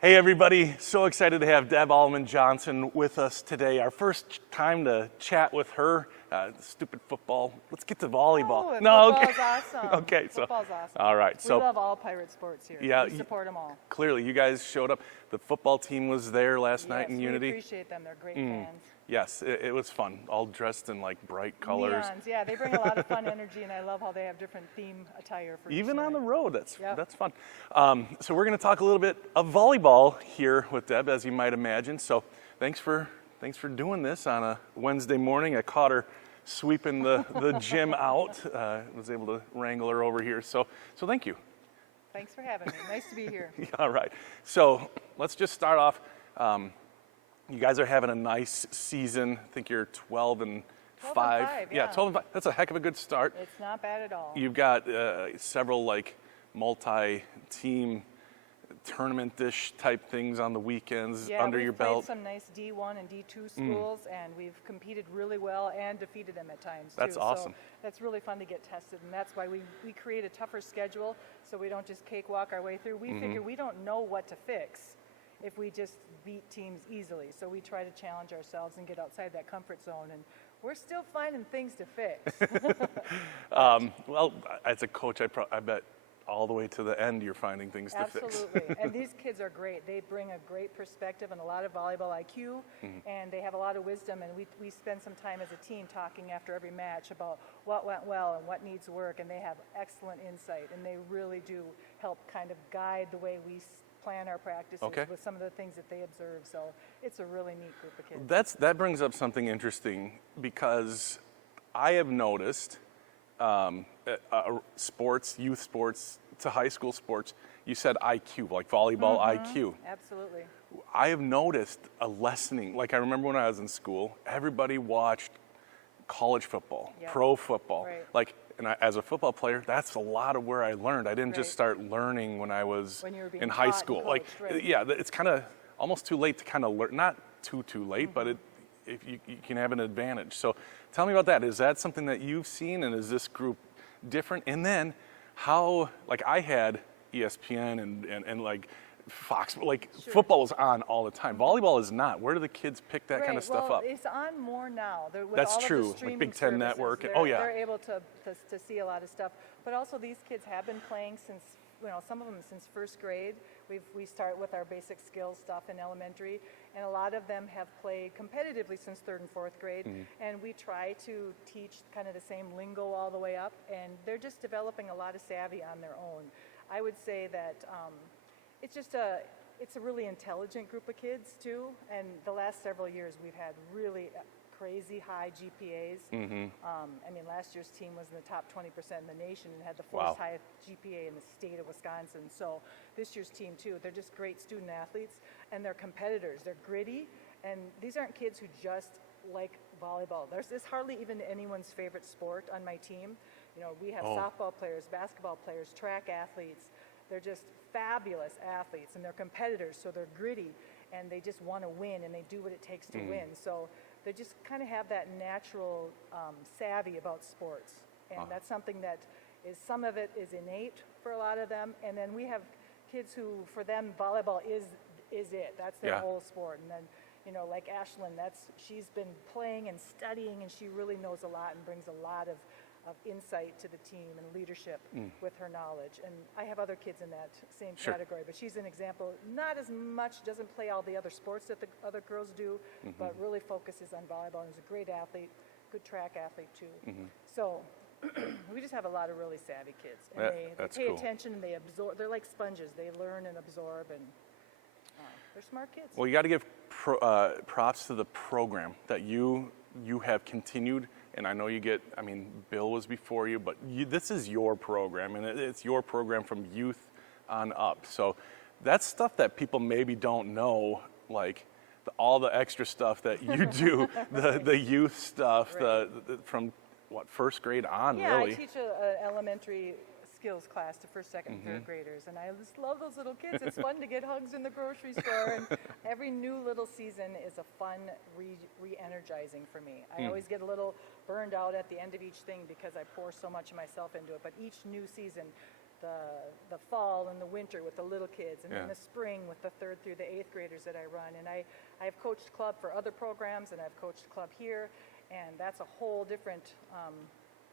Hey everybody, so excited to have Deb Allaman-Johnson with us today. Our first time to chat with her. Stupid football. Let's get to volleyball. No, football's awesome. Okay, so football's awesome. All right, we love all pirate sports here. Yeah, we support them all. Clearly, you guys showed up. The football team was there last night in Unity. We appreciate them. They're great fans. Yes, it was fun. All dressed in like bright colors. Neons, yeah, they bring a lot of fun energy, and I love how they have different theme attire for Even on the road, that's fun. So we're going to talk a little bit of volleyball here with Deb, as you might imagine. So thanks for doing this on a Wednesday morning. I caught her sweeping the gym out. Was able to wrangle her over here. So thank you. Thanks for having me. Nice to be here. All right. So let's just start off. You guys are having a nice season. I think you're 12 and 5. Yeah, 12 and 5. That's a heck of a good start. It's not bad at all. You've got several like multi-team tournament-ish type things on the weekends under your belt. We've played some nice D1 and D2 schools, and we've competed really well and defeated them at times, That's awesome. So that's really fun to get tested, and that's why we create a tougher schedule so we don't just cakewalk our way through. We figure we don't know what to fix if we just beat teams easily. So we try to challenge ourselves and get outside that comfort zone, and we're still finding things to fix. Well, as a coach, I bet all the way to the end you're finding things to fix. Absolutely, and these kids are great. They bring a great perspective and a lot of volleyball IQ, and they have a lot of wisdom, and we spend some time as a team talking after every match about what went well and what needs work, and they have excellent insight, and they really do help kind of guide the way we plan our practices with some of the things that they observe. So it's a really neat group of kids. That brings up something interesting, because I have noticed sports, youth sports to high school sports, you said IQ, like volleyball IQ. Absolutely. I have noticed a lessening. Like I remember when I was in school, everybody watched college football, pro football. Right. Like, and as a football player, that's a lot of where I learned. I didn't just start learning when I was in high school. Like, yeah, it's kind of almost too late to kind of learn. Not too late, but if you can have an advantage. So tell me about that. Is that something that you've seen, and is this group different? And then how, like I had ESPN and like Fox, like football is on all the time. Volleyball is not. Where do the kids pick that kind of stuff up? It's on more now. With That's all true. Of the like Big Ten Network. They're able to see a lot of stuff. But also these kids have been playing since, some of them since first grade. We start with our basic skills stuff in elementary, and a lot of them have played competitively since third and fourth grade. And we try to teach kind of the same lingo all the way up, and they're just developing a lot of savvy on their own. I would say that it's a really intelligent group of kids too, and the last several years we've had really crazy high GPAs. I mean, last year's team was in the top 20% in the nation and had the fourth highest GPA in the state of Wisconsin. So this year's team too, they're just great student athletes, and they're competitors. They're gritty, and these aren't kids who just like volleyball. There's hardly even anyone's favorite sport on my team. We have softball players, basketball players, track athletes. They're just fabulous athletes, and they're competitors, so they're gritty, and they just want to win, and they do what it takes to win. So they just kind of have that natural savvy about sports, and that's something that some of it is innate for a lot of them, and then we have kids who, for them, volleyball is it. That's their whole sport. And then, like Ashlyn, she's been playing and studying, and she really knows a lot and brings a lot of insight to the team and leadership with her knowledge. And I have other kids in that same category, but she's an example, not as much, doesn't play all the other sports that the other girls do, but really focuses on volleyball, and is a great athlete, good track athlete too. So we just have a lot of really savvy kids, and they pay attention, and they absorb. They're like sponges. They learn and absorb, and they're smart kids. Well, you got to give props to the program that you have continued. And I know Bill was before you, but this is your program, and it's your program from youth on up. So that's stuff that people maybe don't know, like all the extra stuff that you do, the youth stuff, from first grade on, really. Yeah, I teach an elementary skills class to first, second, and third graders, and I just love those little kids. It's fun to get hugs in the grocery store, and every new little season is a fun re-energizing for me. I always get a little burned out at the end of each thing because I pour so much of myself into it, but each new season the fall and the winter with the little kids, and Yeah. then the spring with the 3rd through the 8th graders that I run. And I've coached club for other programs, and I've coached club here, and that's a whole different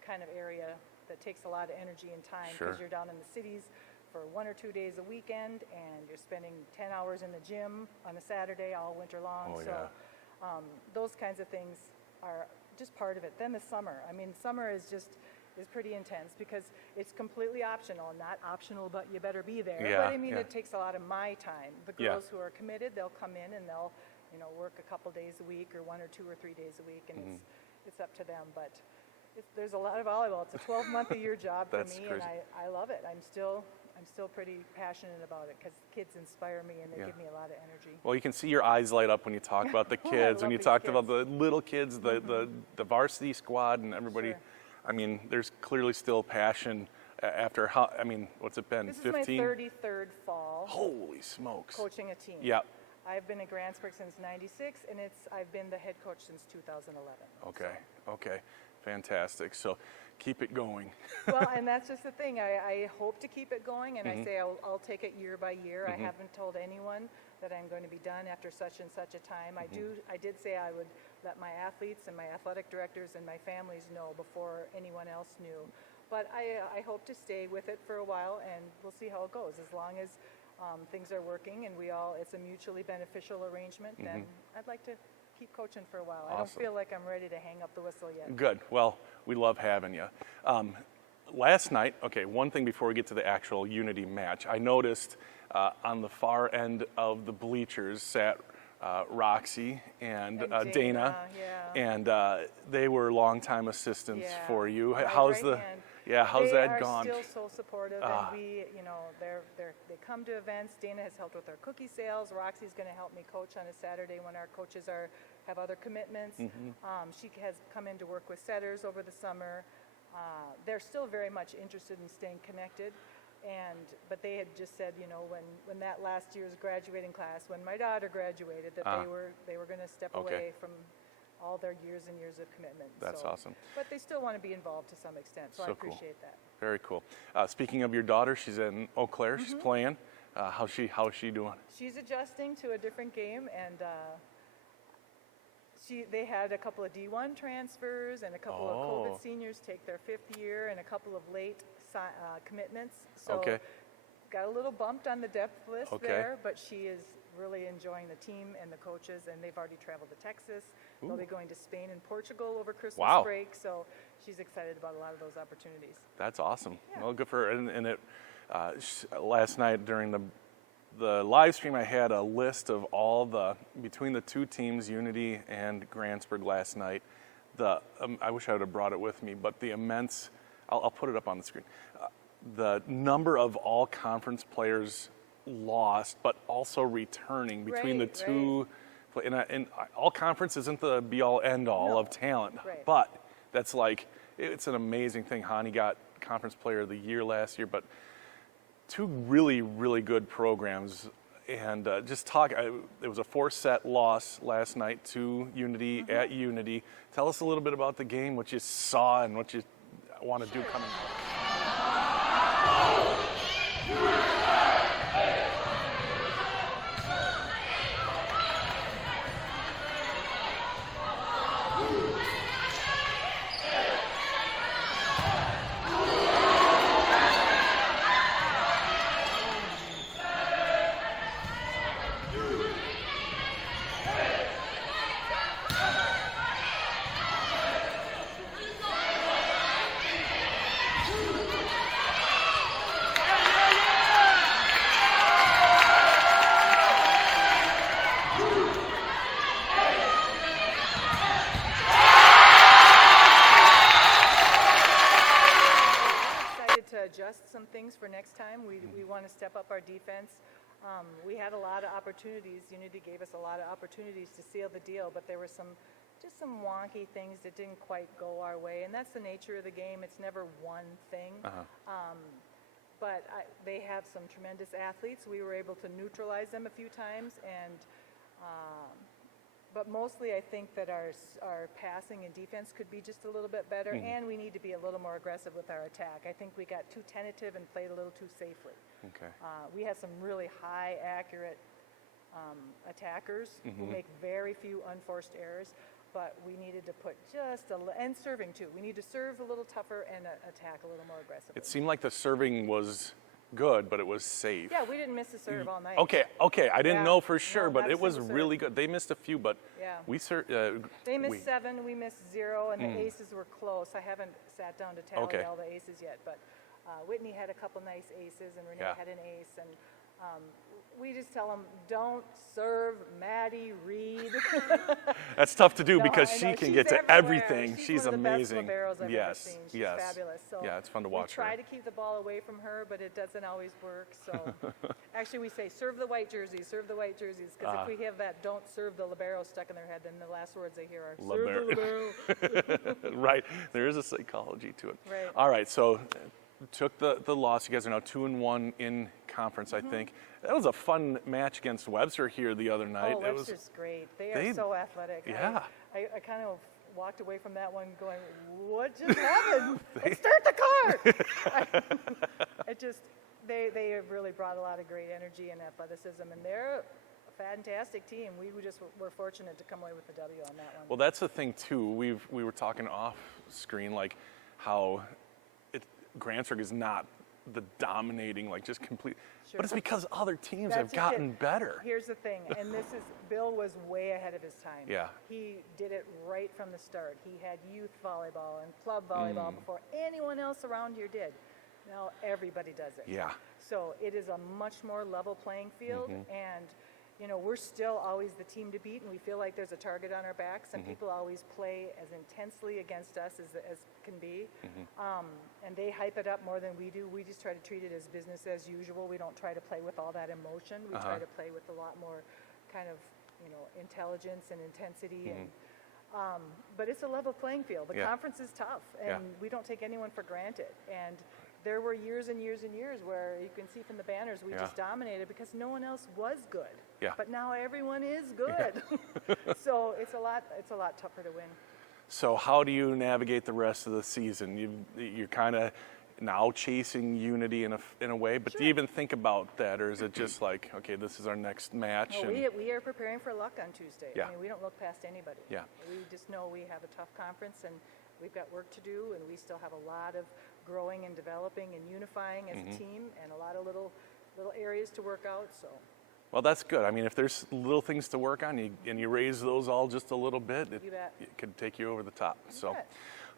kind of area that takes a lot of energy and time, Sure. because you're down in the cities for 1 or 2 days a weekend, and you're spending 10 hours in the gym on a Saturday all winter long. Oh, So yeah. those kinds of things are just part of it. Then the summer. I mean, summer is pretty intense because it's completely optional. Not optional, but you better be there. Yeah, But I mean, yeah. it takes a lot of my time. The Yeah. girls who are committed, they'll come in and they'll, work a couple days a week, or 1 or 2 or 3 days a week, and it's up to them. But there's a lot of volleyball. It's a 12-month-a-year job for That's me, crazy. and I love it. I'm still pretty passionate about it because kids inspire me, and they Yeah. give me a lot of energy. Well, you can see your eyes light up when you talk about the Oh, I kids, when love you these talked about kids. the little kids, the varsity squad, and everybody. Sure. I mean, there's clearly still passion after how, I mean, what's it been, This 15? is my 33rd fall Holy smokes. coaching a team. Yeah, I've been at Grantsburg since '96, and I've been the head coach since 2011. okay, fantastic. So keep it going. Well, and that's just the thing. I hope to keep it going, and Mm-hmm. I say I'll take it year by year. I haven't told anyone that I'm going to be done after such and such a time. Mm-hmm. I did say I would let my athletes and my athletic directors and my families know before anyone else knew. But I hope to stay with it for a while, and we'll see how it goes. As long as things are working and it's a mutually beneficial arrangement, then I'd like to keep coaching for a while. I don't Awesome. feel like I'm ready to hang up the whistle yet. Good. Well, we love having you. Last night, okay, one thing before we get to the actual Unity match, I noticed on the far end of the bleachers sat Roxy and And Dana, yeah. and they were longtime assistants Yeah. for you. My How's right the, hand. how's They that are gone? still so supportive, Ah. and they come to events. Dana has helped with our cookie sales. Roxy's going to help me coach on a Saturday when our coaches have other commitments. She has come in to work with setters over the summer. They're still very much interested in staying connected, but they had just said, when that last year's graduating class, when my daughter graduated, that they were going to step Okay. away from all their years and years of commitment. That's So- awesome. But they still want to be involved to some extent, so I So cool. appreciate that. Very cool. Speaking of your daughter, she's in Eau Claire. She's playing. How's she doing? She's adjusting to a different game, and they had a couple of D1 transfers and a couple of Oh. COVID seniors take their 5th year and a couple of late commitments. So Okay. got a little bumped on the depth list Okay. there, but she is really enjoying the team and the coaches, and they've already traveled to Texas. They'll be going to Spain and Portugal over Christmas Wow. break, so she's excited about a lot of those opportunities. That's awesome. Yeah. Well, good for her. And it last night during the live stream, I had a list of all between the two teams, Unity and Grantsburg last night. I wish I would have brought it with me, but the immense. I'll put it up on the screen. The number of all conference players lost, but also returning between the Right, two. And all conference isn't the be all end all No. of talent, Right. but that's it's an amazing thing. Hani got Conference Player of the Year last year, but two really, really good programs. And it was a 4-set loss last night to Unity at Unity. Tell us a little bit about the game, what you saw and what you want to do coming up. Excited to adjust some things for next time. We want to step up our defense. We had a lot of opportunities. Unity gave us a lot of opportunities to seal the deal, but there were just some wonky things that didn't quite go our way, and that's the nature of the game. It's never one thing. But they have some tremendous athletes. We were able to neutralize them a few times, and But mostly, I think that our passing and defense could be just a little bit better, and we need to be a little more aggressive with our attack. I think we got too tentative and played a little too safely. Okay. We have some really high, accurate attackers who make very few unforced errors, but we needed to put just and serving too. We need to serve a little tougher and attack a little more aggressively. It seemed like the serving was good, but it was safe. Yeah, we didn't miss a serve all night. Okay, I didn't Yeah. know for sure, No, but not a it was single serve. really good. They missed a few, but Yeah. they They missed 7, we missed 0, and the aces were close. I haven't sat down to tally Okay. all the aces yet, but Whitney had a couple nice aces, and Renee Yeah. had an ace, and we just tell them, don't serve Maddie Reed. That's tough to do No, because I she know, can she's get to everywhere. everything. She's one of the amazing. Best liberos I've ever Yes, seen. She's yes. fabulous. So Yeah, it's fun to watch we try her. to keep the ball away from her, but it doesn't always work. So actually, we say serve the white jerseys, serve the white jerseys, because if we have that don't serve the libero stuck in their head, then the last words they hear are serve the libero. Right, there is a psychology to it. Right. All right, so took the loss. You guys are now 2-1 in conference, I think. That was a fun match against Webster here the other night. Oh, It was- Webster's great. They are so athletic. Yeah. I kind of walked away from that one going, what just happened? Let's start the car. They have really brought a lot of great energy and athleticism, and they're a fantastic team. We just were fortunate to come away with the W on that one. Well, that's the thing too. We were talking off screen, like how Grantsburg is not the dominating, like just complete. Sure. But it's because other teams That's have just gotten it. better. Here's the thing, and Bill was way ahead of his time. Yeah. He did it right from the start. He had youth volleyball and club volleyball before anyone else around here did. Now everybody does it. Yeah. So it is a much more level playing field, and we're still always the team to beat, and we feel like there's a target on our backs, and people always play as intensely against us as can be. And they hype it up more than we do. We just try to treat it as business as usual. We don't try to play with all that emotion. We try to play with a lot more kind of intelligence and intensity. And but it's a level playing field. The Yeah. conference is tough, and we don't take anyone for granted. And there were years and years and years where you can see from the banners we just dominated because no one else was good. Yeah. But now everyone is good. So it's a lot tougher to win. So how do you navigate the rest of the season? You're kind of now chasing unity in a way, but do you even think about that, or is it just like, okay, this is our next match? No, we are preparing for luck on Tuesday. Yeah. I mean, we don't look past anybody. Yeah. We just know we have a tough conference, and we've got work to do, and we still have a lot of growing and developing and unifying as a team, and a lot of little areas to work out. So. Well, that's good. I mean, if there's little things to work on, and you raise those all just a little bit, You bet. it could take you over the top. So, bet.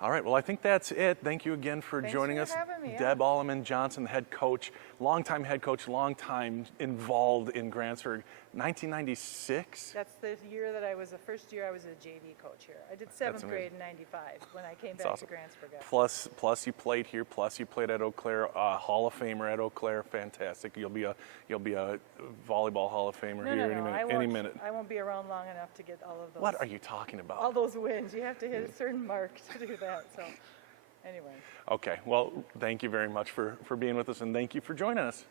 all right. Well, I think that's it. Thank you again for Thanks joining for us, having me, yeah. Deb Allaman-Johnson, the head coach, longtime involved in Grantsburg, 1996. That's the year that the first year I was a JV coach here. I did seventh grade in '95 when I came back awesome. to Grantsburg. Plus you played here. Plus you played at Eau Claire, Hall of Famer at Eau Claire. Fantastic. You'll be a volleyball Hall of Famer here any minute. I won't be around long enough to get all of those. What are you talking about? All those wins. You have to hit a certain mark to do that. So, anyway. Okay. Well, thank you very much for being with us, and thank you for joining us.